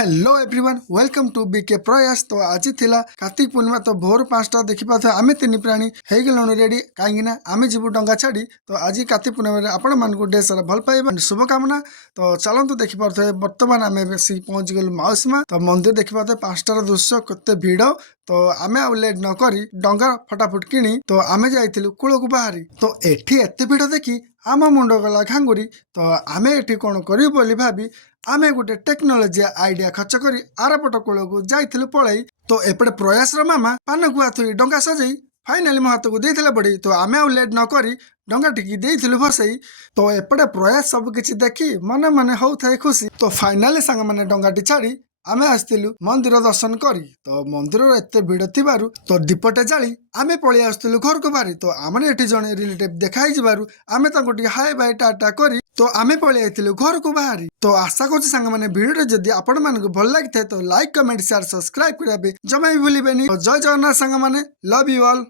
Hello everyone welcome to BK Prayas. तो आज थिला कार्तिक पूर्णिमा। तो भोर 5टा देखि पाथे आमे तीन प्राणी हे गेलनु रेडी काहेकि ना आमे जीवु डंगा छाड़ी। तो आज कार्तिक पूर्णिमा रे आपण मान को ढेर सारा भल पाइबा शुभकामना। तो चलंतु देखि पाथे वर्तमान आमे बेसी पहुंच गेलु माउसमा। तो मंदिर देखि पाथे 5टार दृश्य कते भीड़। तो आमे आ लेट न करी डंगा फटाफट किनी तो आमे जाइथिलु कूलकु बाहरी। तो एठी एते भीड़ देखि आम मुंड गला घांगुरी। तो आमे एठी कोन करी बोली भाबी आमे गोटे टेक्नोलोजी आइडिया खर्च करी आरपट कूलकु जाइथिलु पळई। तो एपटे प्रयास र मामा पान गुआ थोई डंगा सजई फाइनाली मो हाथ को देथिले बड़ी। तो आमे आ लेट न करी डंगा टिकी देथिलु भसई। तो एपटे प्रयास सब किछि देखी मने मने हौ थाए खुशी। तो फाइनाली संग माने डंगाटी छाड़ी आमे आस्तिलु मंदिर दर्शन करी। तो मंदिर एते भिड़ थिबारु तो दीपटे जाली आमे पळी आस्तिलु घर को बारी। तो आमने एठी जणे रिलेटिव देखाई जिबारु आमे तांको टी हाय बाय टाटा करी तो आमे पळी आइतिलु घर को बाहरी। तो आशा करछि संग माने वीडियो जदी आपण मानको भल लागिथे तो लाइक कमेंट शेयर सब्सक्राइब करबे जमा भी भूलिबेनी। जय जगन्नाथ संग माने लव यू ऑल।